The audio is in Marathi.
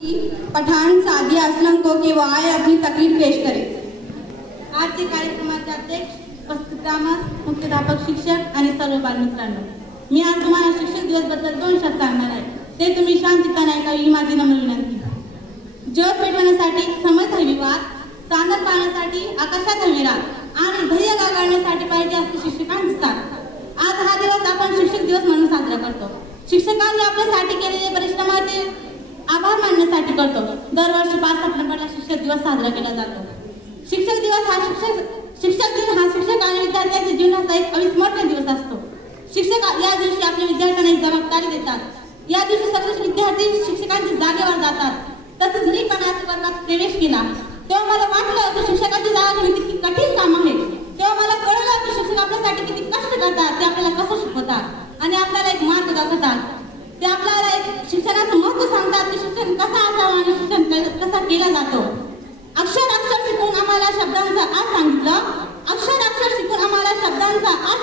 पठान सादिया असलम को कि वो आए अपनी तकरीर पेश करें। आज के कार्यक्रमाचे अध्यक्ष, उपस्थित मुख्याध्यापक, शिक्षक आणि सर्व बालमित्रांनो, मी आज तुम्हाला शिक्षक दिवस बद्दल 2 शब्द सांगणार आहे। ते तुम्ही शांतपणे ऐकावे ही माझी नम्र विनंती। जग पेटवण्यासाठी समज हवी वाट, चांदण पाहण्यासाठी आकाशात हवी रात आणि धैर्य गागण्यासाठी पाहिजे असते शिक्षकांची साथ। आज हा दिवस आपण शिक्षक दिवस म्हणून साजरा करतो। शिक्षकांनी आपल्यासाठी केलेले परिश्रमाचे आभार मानण्यासाठी करतो। दरवर्षी 5 सप्टेंबरला शिक्षक दिवस साजरा केला जातो। शिक्षक दिन हा शिक्षक आणि विद्यार्थ्यांच्या जीवनाचा एक अविस्मरणीय दिवस असतो। शिक्षक या दिवशी आपल्या विद्यार्थ्यांना एक जबाबदारी देतात। या दिवशी सगळे विद्यार्थी शिक्षकांच्या जागेवर जातात। तसेच मी पण या वर्गात प्रवेश केला तेव्हा मला वाटलं की शिक्षकाची जागा घेणे किती कठीण काम आहे। तेव्हा मला कळलं की शिक्षक आपल्यासाठी किती कष्ट करतात, ते आपल्याला कसं शिकवतात आणि आपल्याला एक मार्ग दाखवतात। ते आपल्याला एक शिक्षणाचं महत्त्व सांगतात की शिक्षण कसं असावं आणि शिक्षण कसा केला जातो। अक्षर शिकून आम्हाला शब्दांचा अर्थ सांगितलं। अक्षर शिकून आम्हाला शब्दांचा अर्थ